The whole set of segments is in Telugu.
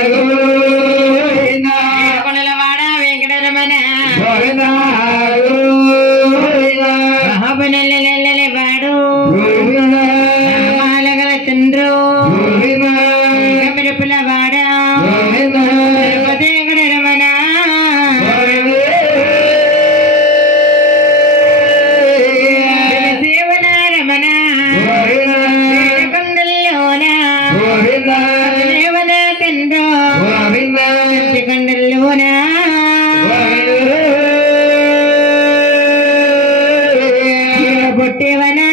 Hallelujah. देवना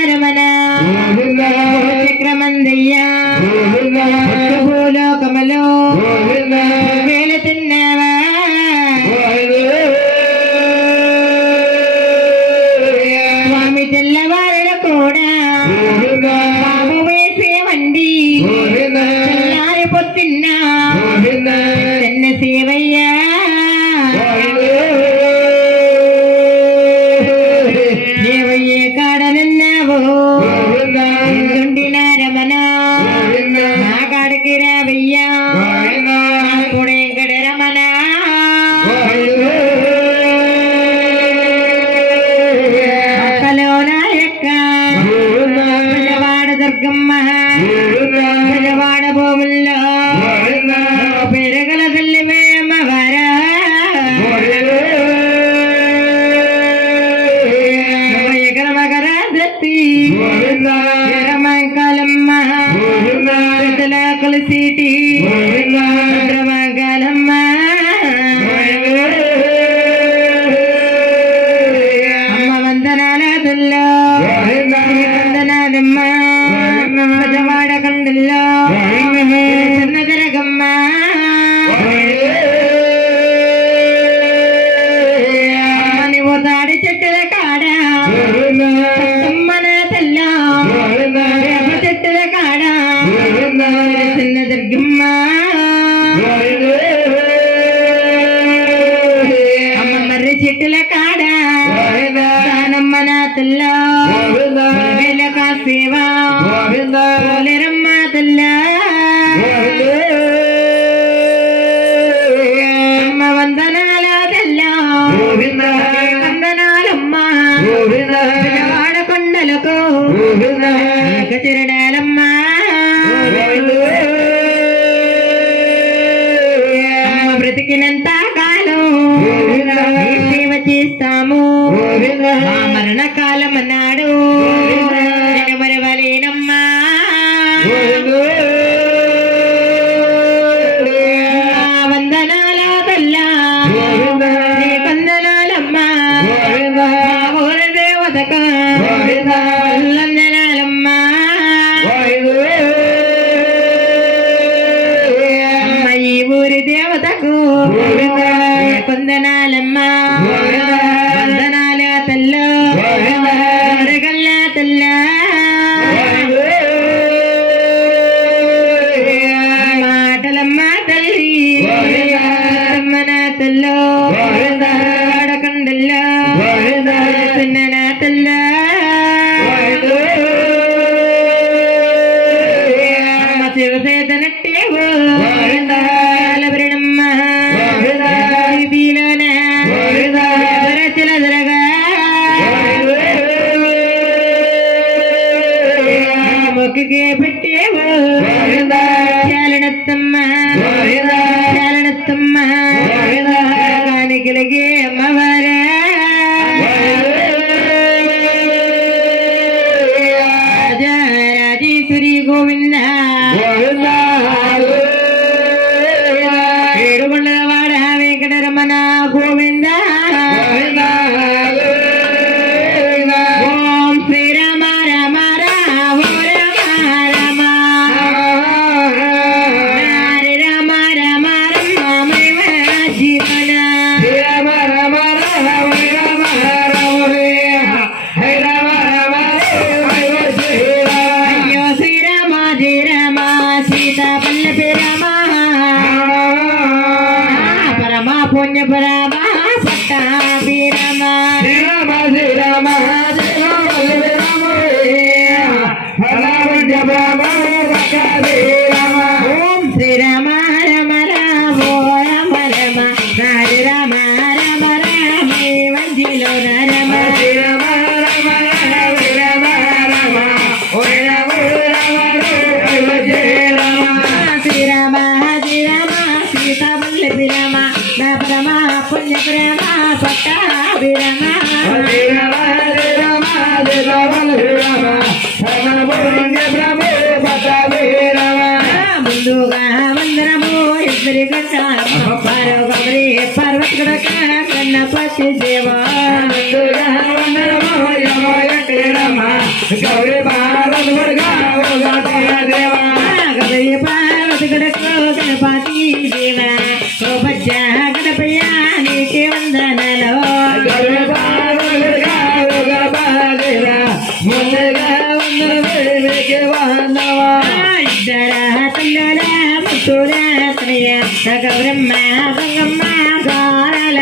పార్వతుడకు గణపతి దేవా ఓ బజ్జ గణపయ్య నీకే వందనలో. ఇద్దర పిల్లల ముట్టుల తనయ గౌరమ్మ గంగమ్మ గారాల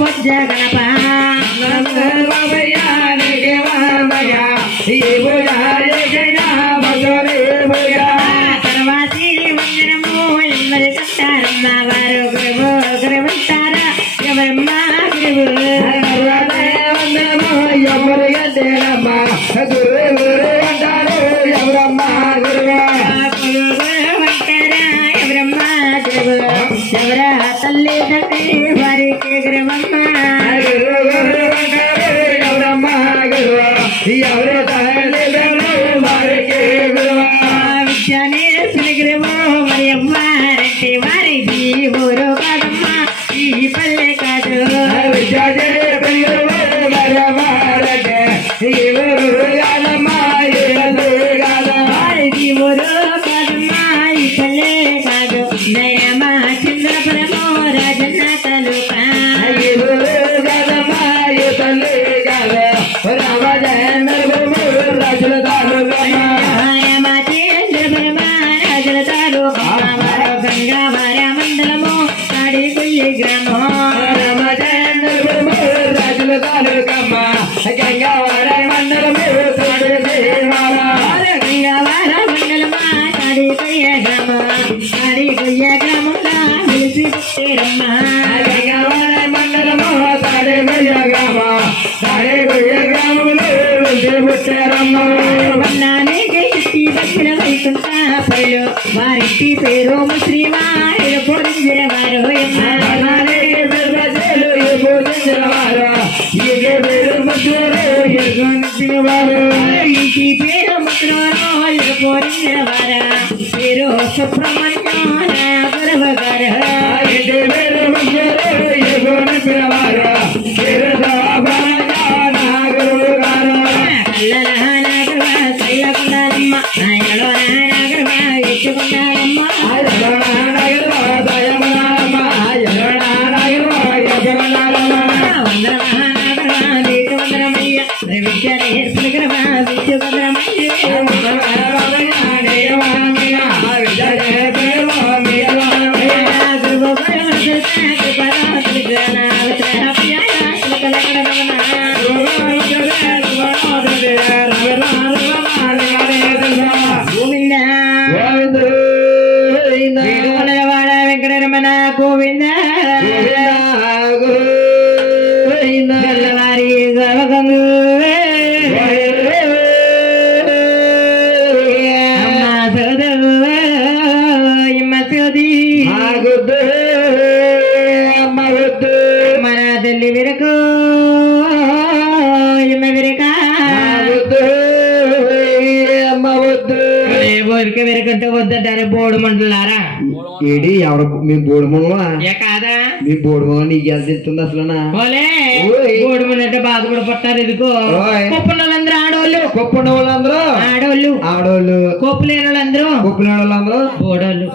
ఓ బొజ్జ గణప తర్వాతి వారింటి పొందిన వారు. పేరు పొందిన పేరు సుబ్రహ్మణ్య కాదా మీ బోడు మొదలు నీకు ఎంత ఇస్తుంది అసలు ఓలే ఓయ్. బోడు మంటే బాధపడిపోతారు ఇదిగో. కుప్పనోళ్ళందరూ ఆడోళ్ళు కుప్పండ వాళ్ళందరూ ఆడోళ్ళు. ఆడవాళ్ళు కొప్పు లేని వాళ్ళందరూ కుప్పిన వాళ్ళందరూ బోడోళ్ళు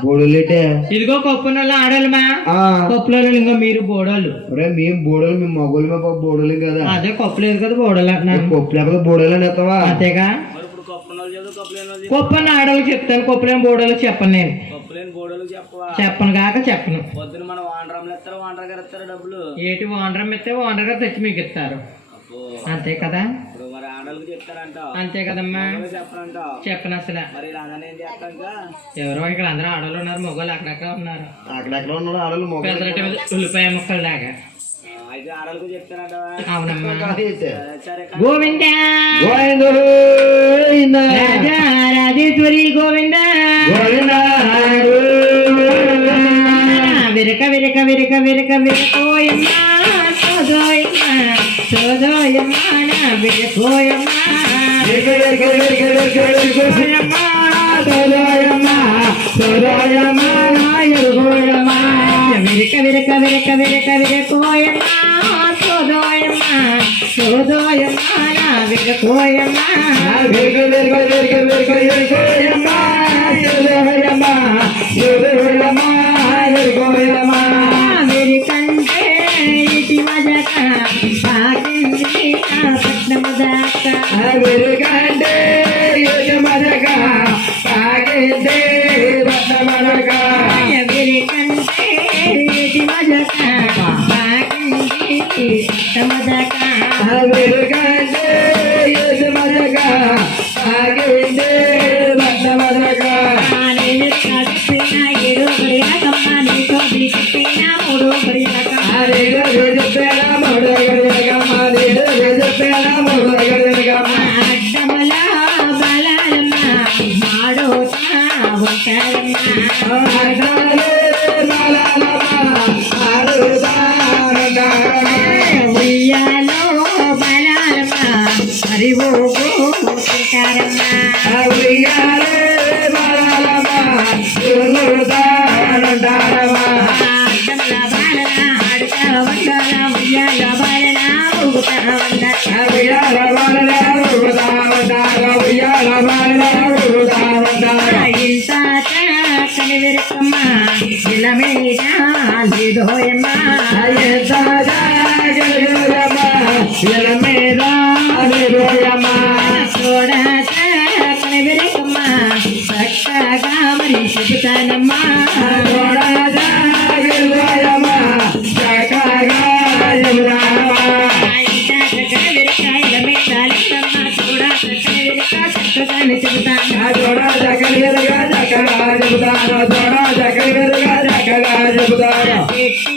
బోడులేటే ఇదిగో కొప్పునోళ్ళు ఆడోళ్ళు మా. ఆ. కొప్పులలో ఇంకో మీరు బోడోళ్ళు. ఒరే మేము బోడలు మేము మగోళ్ళు మేము బోడలు కదా. అదే కొప్పు లేదు కదా బోడోళ్ళు అంటున్నాను కొప్పు లేకపోతే బోడలు అని ఎత్తావా అంతేగా కొప్పని ఆడోళ్ళు చెప్తాను కొప్పులేని బోడోళ్ళు చెప్పను నేను. చెప్పను కాక చెప్పను. పొద్దున మనం వాండ్రంలు ఇస్తారు వాండ్ర గారు ఇస్తారు డబ్బులు. ఏటి ఓనర్ ఇస్తే ఓనర్ గారు తెచ్చి మీకు ఇస్తారు. అంతే కదా? ఇప్పుడు మరి ఆడలు ఆడలకు చెప్తారంటావు అంతే కదమ్మా. చెప్పనంటావు చెప్పను అసలు. మరి ఏం ఇంకా ఎవరో ఇక్కడ అందరూ ఆడవాళ్ళు ఉన్నారు మొగోళ్ళు అక్కడక్కడ ఉన్నారు. అక్కడెక్కడ ఆడలు మొగలు పెద్దలటి మీద ఉల్లిపాయ ముక్కలు దాకా ఆ, అయితే ఆడలకు విరక విరక విరక విరక విరకోయమ్మ సోదోయమ్మ సోదోయమ్మ నా విరకోయమ్మ విరక విరక విరక విరక విరకోయమ్మ సోదోయమ్మ సోదోయమ్మ నా విరకోయమ్మ ఎట్టి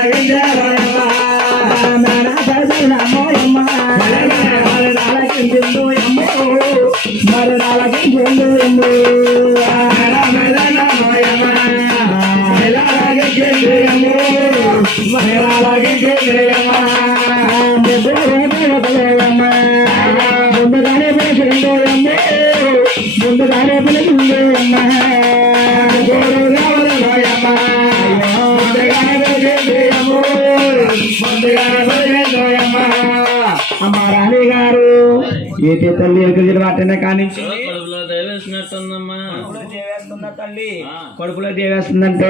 రాణి గారు ఏ తల్లి ఎక్కడ వాటినే కానించి తల్లి కడుపులో దేవేస్తుందంటే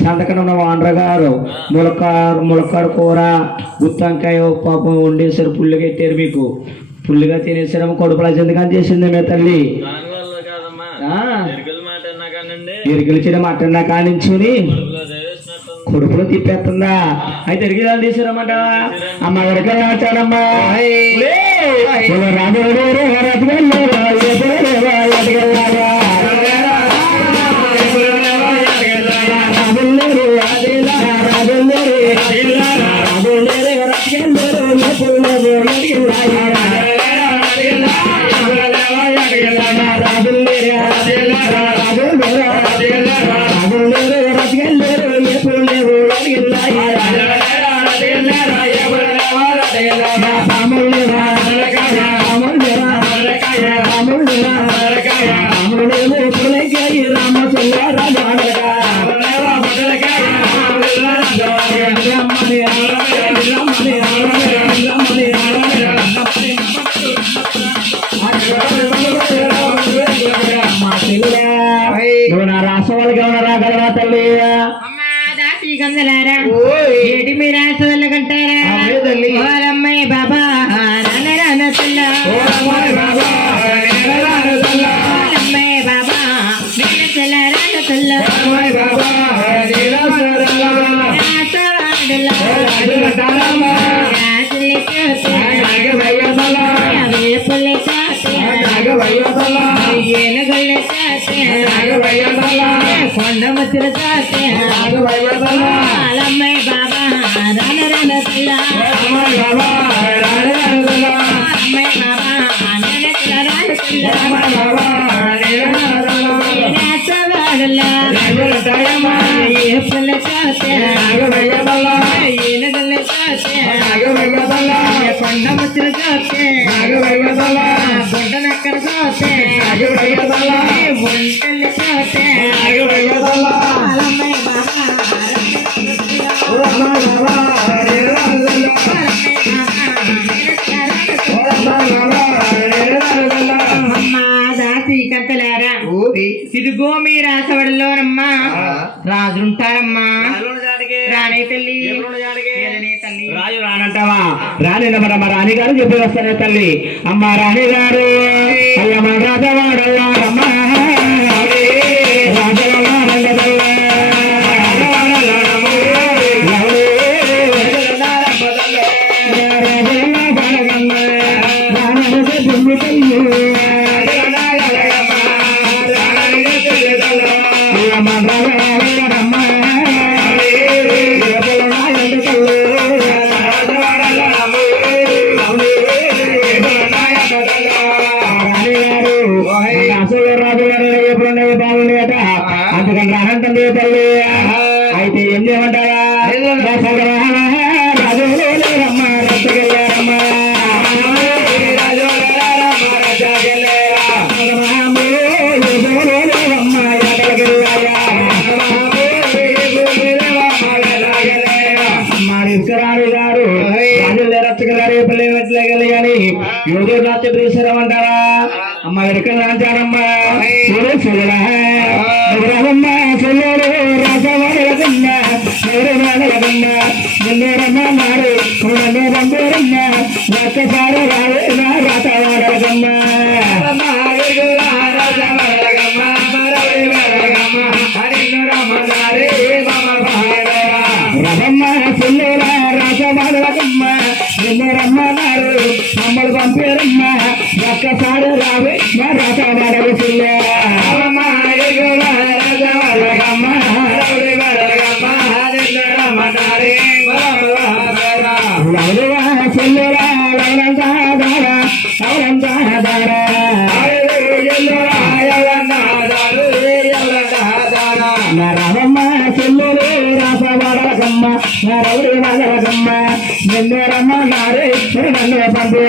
సంతకం ఉన్న వాండ్ర గారు ములక్కారు ములక్కాడు కూర గుత్తంకాయ పాపం వండేసారు పుల్లుగా ఎట్టారు మీకు పుల్లిగా తినేసారు కడుపులో చెందుకని చేసింది మీ తల్లి దానివల్ల కాదమ్మా ఆ, ఎరుకల మాట విన్నాకానండి ఎరిగిలిచిన మటన్ కానించుని కొడుకులు తిప్పేస్తుందా? అయితే ఎరిగిదాలు తీసారన్నమాట అమ్మ ఎరకలు నాచారమ్మా రాజు I'm not a a man. కొండ ముచ్చులు కాతే బాబా రాన రాన తల్ల అమ్మాయి బాబా నేల తెల్ల రాణి రాని మన రాణి గారు చెప్పి వస్తానే తల్లి? అమ్మ రాణి గారు అయ్యమ్మ రాజవాడల్లా రమ్మ రాజవల్లా అని యోగి రాత్రి ప్రేసరమంటారా అమ్మ ఎడకలు రాంచారమ్మ చూడు చూడరా విగ్రహమ్మ చెల్లెడు రాజవాడలకన్న ఎవరు వాడలకన్న నిన్నేరమ్మ నాడు నన్ను బంగారమ్మ ఒక్కసారి రావే నా ఒక్కసారి రావే నా రాత వాడల చెల్లె లవలువా చెల్లెల లవలంతా దార లవలంతా దార నా రవమ్మ చెల్లెలు రాసవాడలకమ్మ నా రౌడి వాడలకమ్మ నిన్నేరమ్మ నారే నన్ను పంపేరమ్మ